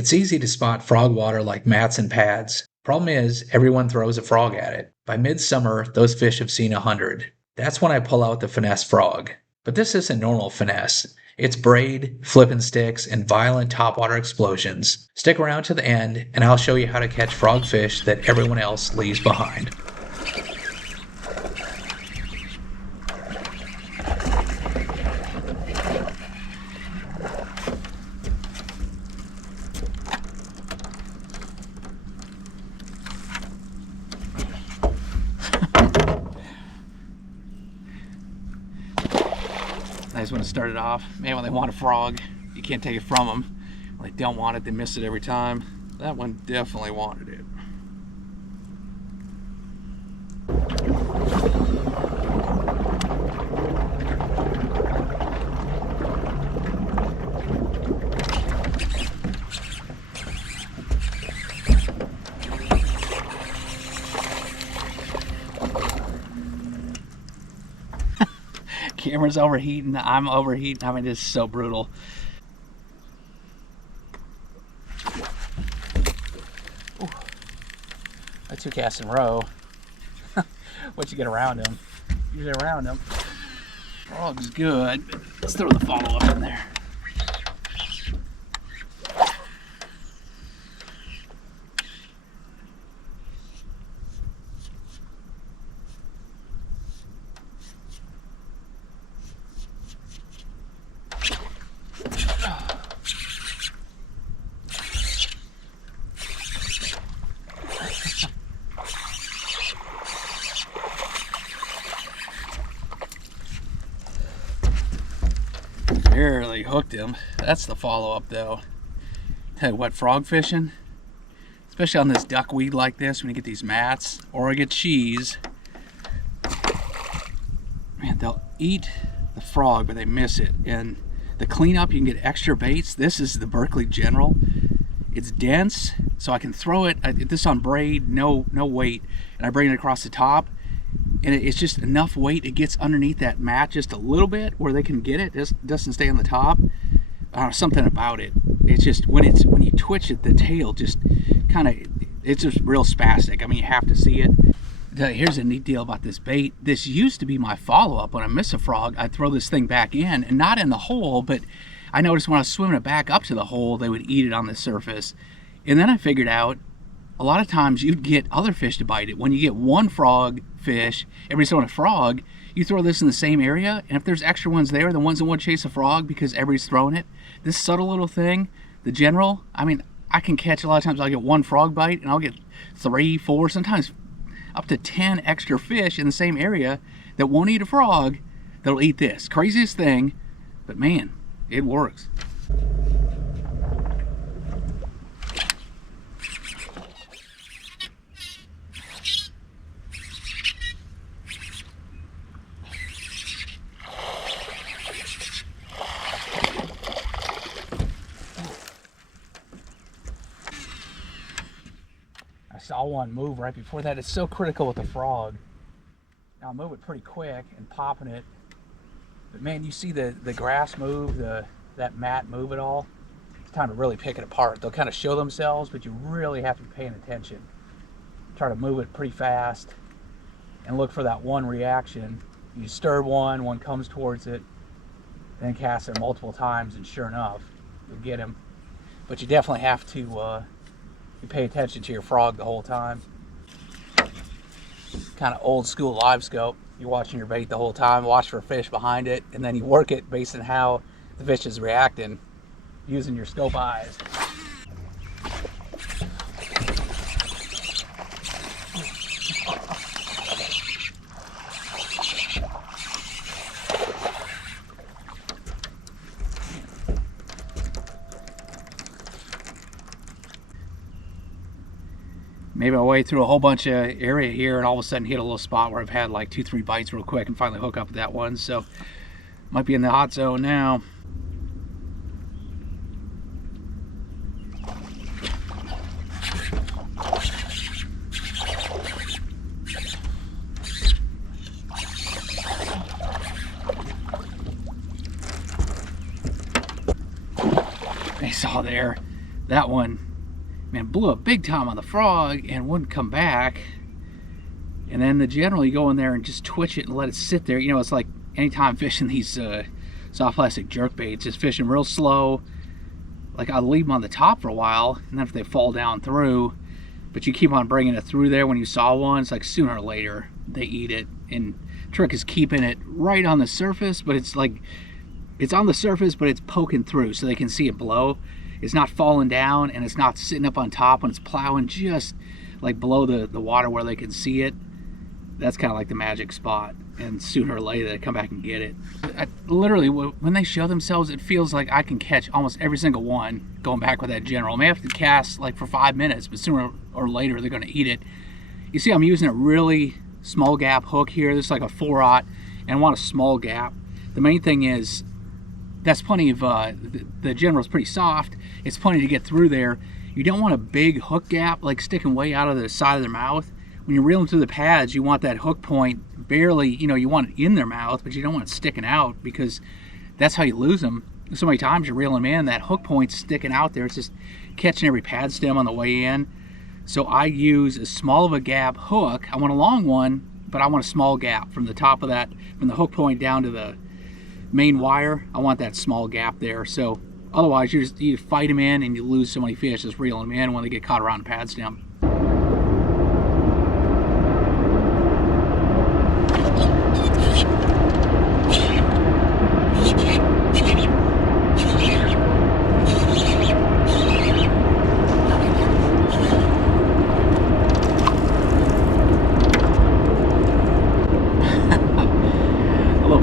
It's easy to spot frog water like mats and pads. Problem is, everyone throws a frog at it. By midsummer, those fish have seen 100. That's when I pull out the finesse frog. But this isn't normal finesse. It's braid, flippin' sticks, and violent topwater explosions. Stick around to the end, and I'll show you how to catch frogfish that everyone else leaves behind. Nice when it started off. Man, when they want a frog, you can't take it from them. When they don't want it, they miss it every time. That one definitely wanted it. Camera's overheating, I'm overheating. I mean, it's so brutal. Ooh. That's 2 casts in a row. Once you get around them, usually around them. Frog's good, but let's throw the follow-up in there. Barely hooked him. That's the follow-up though. Tell you what, frog fishing, especially on this duckweed like this, when you get these mats or I get cheese, man, they'll eat the frog but they miss it. And the cleanup, you can get extra baits. This is the Berkley General. It's dense, so I can throw it. This on braid, no weight, and I bring it across the top. And it's just enough weight, it gets underneath that mat just a little bit where they can get it. It doesn't stay on the top. Something about it. It's just when you twitch it, the tail just kind of, it's just real spastic. I mean, you have to see it. Here's a neat deal about this bait. This used to be my follow-up. When I miss a frog, I'd throw this thing back in, and not in the hole, but I noticed when I was swimming it back up to the hole, they would eat it on the surface. And then I figured out, a lot of times you'd get other fish to bite it. When you get one frog fish, everybody's throwing a frog, you throw this in the same area, and if there's extra ones there, the ones that want to chase a frog because everybody's throwing it, this subtle little thing, the General, I mean, I can catch, a lot of times I'll get one frog bite, and I'll get 3, 4, sometimes up to 10 extra fish in the same area that won't eat a frog, that'll eat this. Craziest thing, but man, it works. I saw one move right before that. It's so critical with the frog. Now I'll move it pretty quick and popping it. But man, you see the grass move, that mat move it all. It's time to really pick it apart. They'll kind of show themselves, but you really have to be paying attention. Try to move it pretty fast and look for that one reaction. You disturb one comes towards it, then cast it multiple times, and sure enough, you'll get him. But you definitely have to you pay attention to your frog the whole time. Kind of old school live scope. You're watching your bait the whole time, watch for a fish behind it, and then you work it based on how the fish is reacting using your scope eyes. Maybe I'll wade through a whole bunch of area here and all of a sudden hit a little spot where I've had like 2, 3 bites real quick and finally hook up with that one. So might be in the hot zone now. You saw there, that one, man, blew up big time on the frog and wouldn't come back. And then the general, you go in there and just twitch it and let it sit there. You know, it's like anytime fishing these soft plastic jerk baits, just fishing real slow. Like I'll leave them on the top for a while, and then if they fall down through, but you keep on bringing it through there when you saw one, it's like sooner or later they eat it. And the trick is keeping it right on the surface, but it's like, it's on the surface, but it's poking through so they can see it blow. It's not falling down, and it's not sitting up on top when it's plowing just like below the water where they can see it. That's kind of like the magic spot, and sooner or later they come back and get it. Literally, when they show themselves, it feels like I can catch almost every single one going back with that general. I may have to cast like for 5 minutes, but sooner or later they're going to eat it. You see, I'm using a really small gap hook here. This is like a 4/0, and I want a small gap. The main thing is that's plenty of, the general's pretty soft. It's plenty to get through there. You don't want a big hook gap like sticking way out of the side of their mouth. When you're reeling through the pads, you want that hook point barely, you know, you want it in their mouth, but you don't want it sticking out, because that's how you lose them. So many times you're reeling them in, that hook point's sticking out there. It's just catching every pad stem on the way in. So I use as small of a gap hook. I want a long one, but I want a small gap from the top of that, from the hook point down to the main wire. I want that small gap there. So otherwise you fight them in and you lose so many fish just reeling them in when they get caught around the pad stem.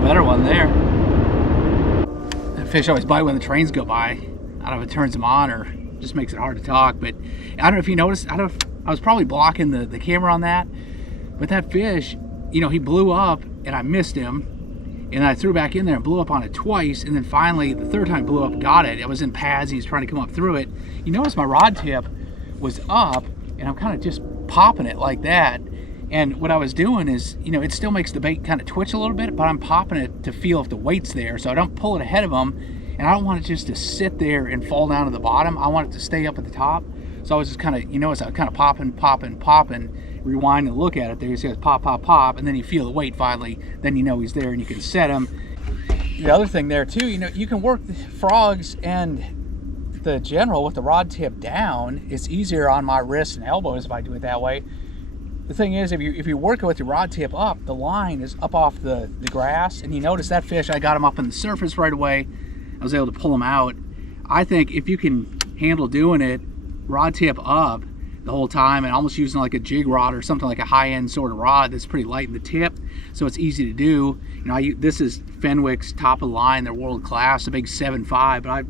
Better one there. That fish always bite when the trains go by. I don't know if it turns them on or just makes it hard to talk, but I don't know if you noticed, I was probably blocking the camera on that, but that fish, you know, he blew up and I missed him, and I threw back in there and blew up on it twice, and then finally the third time blew up, got it. It was in pads, he was trying to come up through it. You notice my rod tip was up, and I'm kind of just popping it like that. And what I was doing is, you know, it still makes the bait kind of twitch a little bit, but I'm popping it to feel if the weight's there, so I don't pull it ahead of them, and I don't want it just to sit there and fall down to the bottom. I want it to stay up at the top. So I was just kind of, you know, as I kind of popping, rewind and look at it there, you see it pop, pop, pop, and then you feel the weight finally, then you know he's there and you can set him. The other thing there too, you know, you can work the frogs and the general with the rod tip down. It's easier on my wrists and elbows if I do it that way. The thing is, if you work it with your rod tip up, the line is up off the grass, and you notice that fish, I got him up on the surface right away. I was able to pull him out. I think if you can handle doing it, rod tip up the whole time, and almost using like a jig rod or something like a high-end sort of rod that's pretty light in the tip, so it's easy to do. You know, this is Fenwick's top of the line. They're world class, a big 7.5, but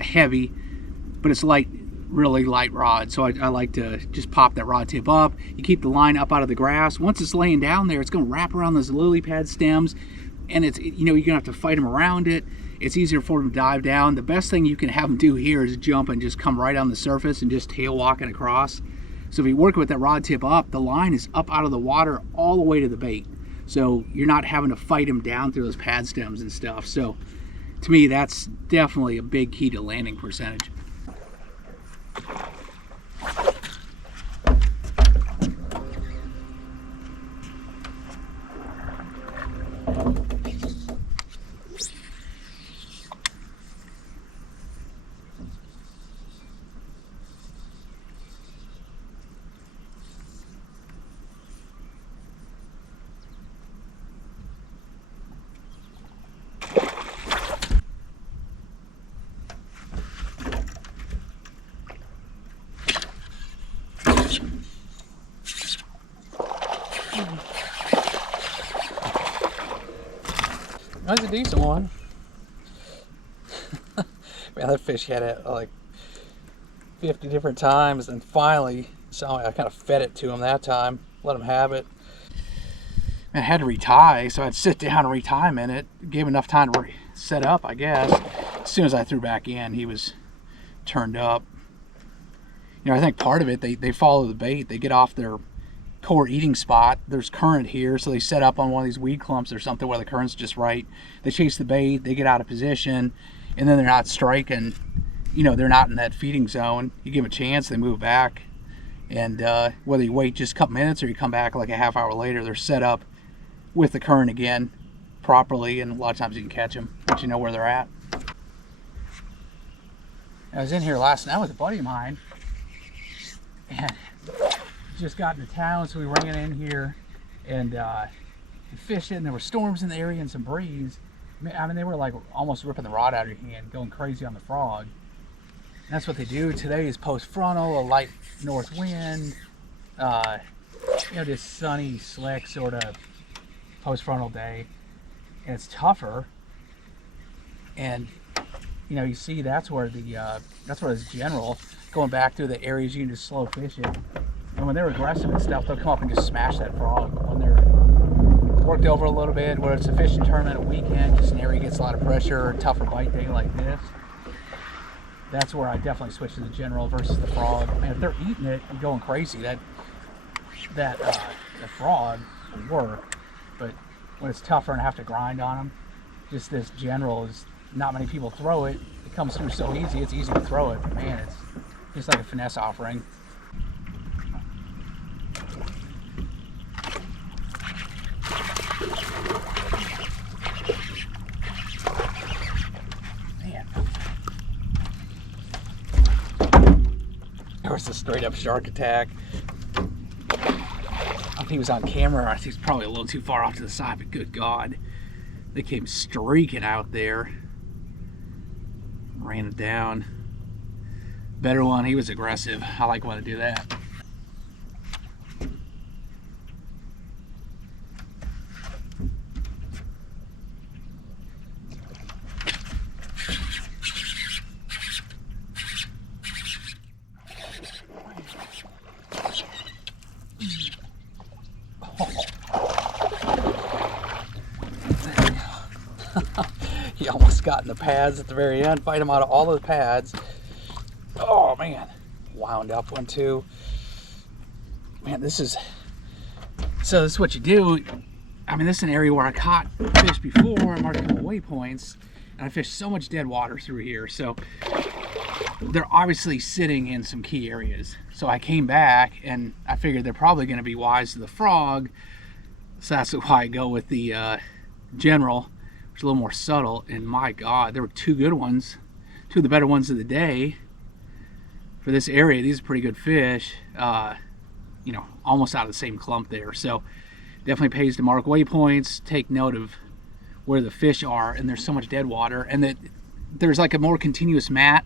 a heavy, but it's light. Really light rod, so I like to just pop that rod tip up. You keep the line up out of the grass. Once it's laying down there, it's going to wrap around those lily pad stems, and it's, you know, you're going to have to fight them around it. It's easier for them to dive down. The best thing you can have them do here is jump and just come right on the surface and just tail walking across. So if you work with that rod tip up, the line is up out of the water all the way to the bait, so you're not having to fight them down through those pad stems and stuff. So to me, that's definitely a big key to landing percentage. That's a decent one. Man, that fish had it like 50 different times, and finally, so I kind of fed it to him that time, let him have it. I had to retie, so I'd sit down and retie him in it. Gave enough time to set up, I guess. As soon as I threw back in, he was turned up. You know, I think part of it, they follow the bait. They get off their core eating spot. There's current here, so they set up on one of these weed clumps or something where the current's just right. They chase the bait, they get out of position, and then they're not striking. you know, they're not in that feeding zone. You give them a chance, they move back. And whether you wait just a couple minutes or you come back like a half hour later, they're set up with the current again properly, and a lot of times you can catch them once you know where they're at. I was in here last night with a buddy of mine, and just got into town, so we ran in here and fished it, and there were storms in the area and some breeze. I mean, they were like almost ripping the rod out of your hand, going crazy on the frog. And that's what they do. Today is post-frontal, a light north wind, you know, this sunny, slick sort of post-frontal day, and it's tougher. And you know, you see that's where this general going back through the areas you can just slow fish it. And when they're aggressive and stuff, they'll come up and just smash that frog. When they're worked over a little bit, where it's a fishing tournament, a weekend, just an area gets a lot of pressure, a tougher bite day like this, that's where I definitely switch to the general versus the frog. Man, if they're eating it and going crazy, the frog will work. But when it's tougher and I have to grind on them, just this general is, not many people throw it. It comes through so easy, it's easy to throw it. But man, it's just like a finesse offering. Man. There was a straight up shark attack. I don't think he was on camera. I think he's probably a little too far off to the side, but good God. They came streaking out there. Ran it down. Better one, he was aggressive. I like when to do that. He almost got in the pads at the very end. Fight him out of all those pads. Oh man, wound up one too. Man, this is what you do. I mean, this is an area where I caught fish before. I marked a couple waypoints, and I fished so much dead water through here. So they're obviously sitting in some key areas. So I came back and I figured they're probably going to be wise to the frog. So that's why I go with the general, which is a little more subtle. And my God, there were two good ones, two of the better ones of the day for this area. These are pretty good fish, you know, almost out of the same clump there. So definitely pays to mark waypoints, take note of where the fish are, and there's so much dead water, and that there's like a more continuous mat,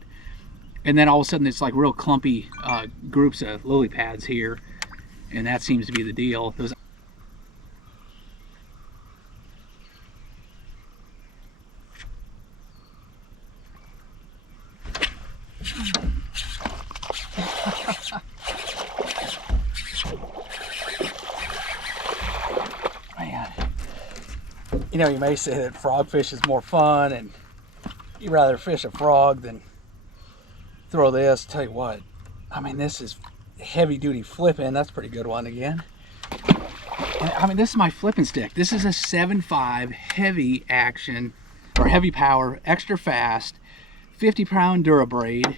and then all of a sudden it's like real clumpy groups of lily pads here, and that seems to be the deal. Those man, you know, you may say that frogfish is more fun and you'd rather fish a frog than throw this. Tell you what, I mean, this is heavy duty flipping. That's a pretty good one again. And, I mean, this is my flipping stick. This is a 7.5 heavy action, or heavy power, extra fast, 50-pound Dura braid.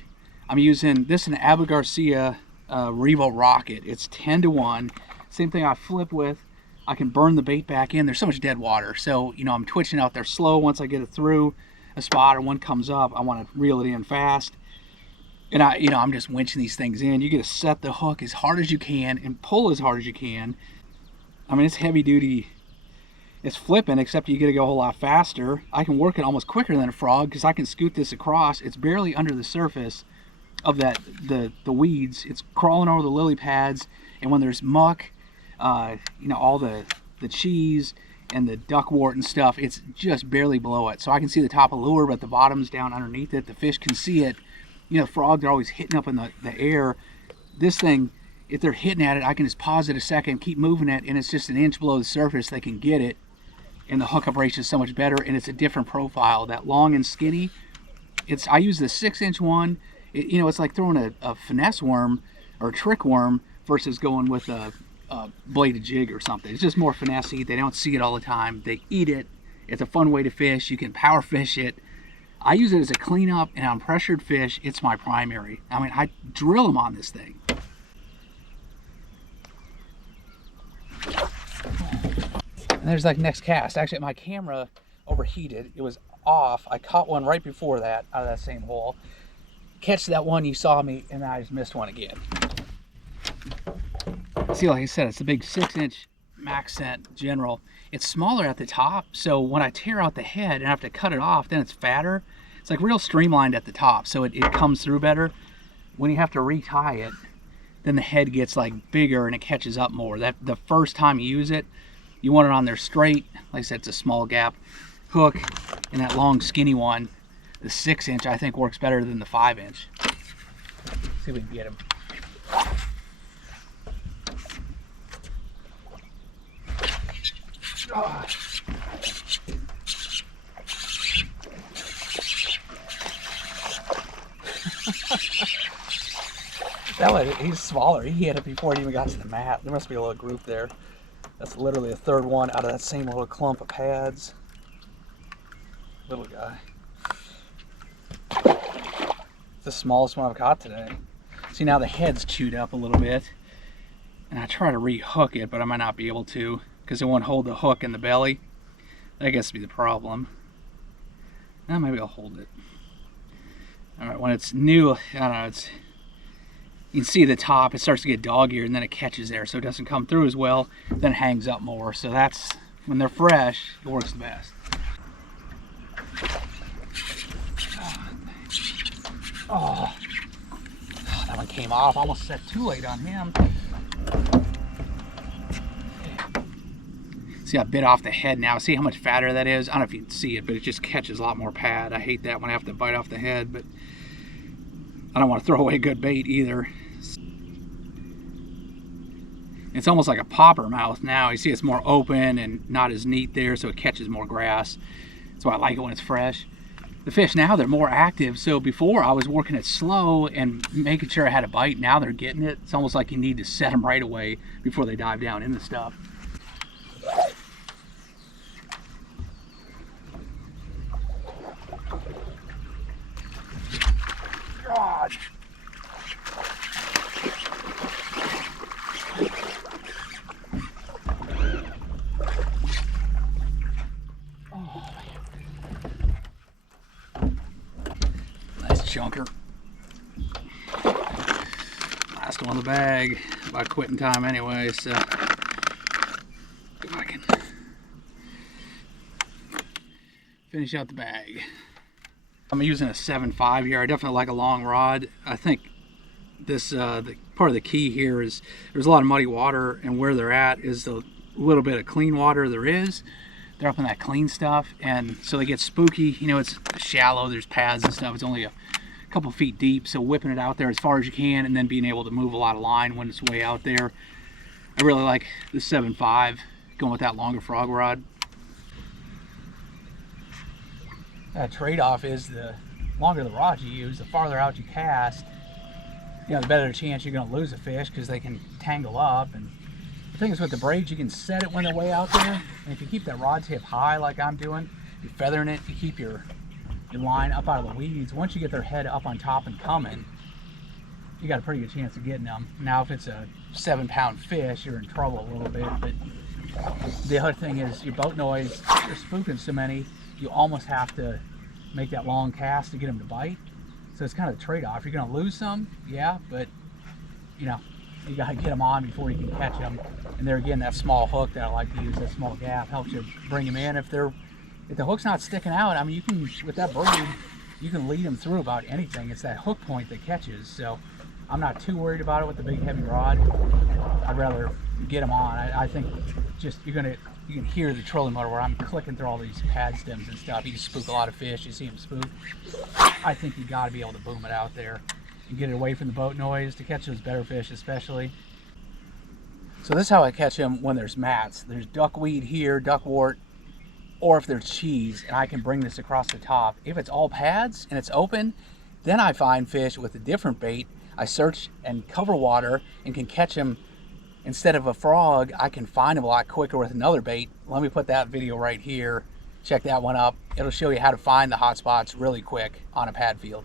I'm using this in an Abu Garcia Revo Rocket. It's 10-to-1. Same thing I flip with. I can burn the bait back in. There's so much dead water. So, you know, I'm twitching out there slow. Once I get it through a spot or one comes up, I want to reel it in fast. And I'm just winching these things in. You get to set the hook as hard as you can and pull as hard as you can. I mean, it's heavy duty. It's flipping, except you get to go a whole lot faster. I can work it almost quicker than a frog because I can scoot this across. It's barely under the surface of the weeds. It's crawling over the lily pads, and when there's muck, you know, all the cheese and the duckwort and stuff, it's just barely below it. So I can see the top of the lure, but the bottom's down underneath it. The fish can see it. You know, frogs are always hitting up in the air. This thing, if they're hitting at it, I can just pause it a second, keep moving it, and it's just an inch below the surface. They can get it, and the hookup ratio is so much better, and it's a different profile. That long and skinny, I use the 6-inch one. You know, it's like throwing a finesse worm or a trick worm versus going with a bladed jig or something. It's just more finessey. They don't see it all the time. They eat it. It's a fun way to fish. You can power fish it. I use it as a cleanup, and on pressured fish, it's my primary. I mean, I drill them on this thing. And there's like next cast. Actually, my camera overheated. It was off. I caught one right before that out of that same hole. Catch that one you saw me, and I just missed one again. See, like I said, it's a big 6-inch MaxScent General. It's smaller at the top, so when I tear out the head and I have to cut it off, then it's fatter. It's like real streamlined at the top, so it comes through better. When you have to retie it, then the head gets like bigger and it catches up more. That the first time you use it, you want it on there straight. Like I said, it's a small gap hook, and that long skinny one, the 6-inch, I think works better than the 5-inch. See if we can get him. Oh. That one, he's smaller. He hit it before it even got to the mat. There must be a little group there. That's literally a third one out of that same little clump of pads. Little guy. It's the smallest one I've caught today. See, now the head's chewed up a little bit. And I try to re-hook it, but I might not be able to because it won't hold the hook in the belly. That gets to be the problem. Now maybe I'll hold it. Alright, when it's new, I don't know, you can see the top, it starts to get dog-eared and then it catches there, so it doesn't come through as well, then it hangs up more. So that's, when they're fresh, it works the best. Oh, that one came off. I almost set too late on him. See, I bit off the head now. See how much fatter that is? I don't know if you can see it, but it just catches a lot more pad. I hate that when I have to bite off the head, but I don't want to throw away good bait either. It's almost like a popper mouth now. You see it's more open and not as neat there, so it catches more grass. That's why I like it when it's fresh. The fish now, they're more active. So before I was working it slow and making sure I had a bite. Now they're getting it. It's almost like you need to set them right away before they dive down in the stuff. God. Oh, nice chunker. Last one in the bag. About quitting time anyway, so if I can finish out the bag. I'm using a 7.5 here. I definitely like a long rod. I think this part of the key here is there's a lot of muddy water, and where they're at is the little bit of clean water there is. They're up in that clean stuff, and so they get spooky. You know, it's shallow, there's pads and stuff. It's only a couple feet deep, so whipping it out there as far as you can and then being able to move a lot of line when it's way out there. I really like the 7.5, going with that longer frog rod. Trade-off is the longer the rod you use, the farther out you cast, you know, the better chance you're going to lose a fish because they can tangle up. And the thing is with the braids, you can set it when they're way out there, and if you keep that rod tip high like I'm doing, you're feathering it, you keep your line up out of the weeds. Once you get their head up on top and coming, you got a pretty good chance of getting them. Now if it's a 7-pound fish, you're in trouble a little bit. But the other thing is your boat noise, you're spooking so many, you almost have to make that long cast to get them to bite. So it's kind of a trade-off. You're going to lose some, yeah, but you know, you got to get them on before you can catch them. And there again, that small hook that I like to use, that small gap, helps you bring them in. If the hook's not sticking out, I mean, you can, with that braid, you can lead them through about anything. It's that hook point that catches. So I'm not too worried about it with the big heavy rod. I'd rather get them on. I think just you can hear the trolling motor where I'm clicking through all these pad stems and stuff. You can spook a lot of fish. You see them spook. I think you got to be able to boom it out there and get it away from the boat noise to catch those better fish, especially. So this is how I catch them when there's mats. There's duckweed here, duckwort, or if there's cheese, and I can bring this across the top. If it's all pads and it's open, then I find fish with a different bait. I search and cover water and can catch them. Instead of a frog, I can find them a lot quicker with another bait. Let me put that video right here. check that one up. It'll show you how to find the hot spots really quick on a pad field.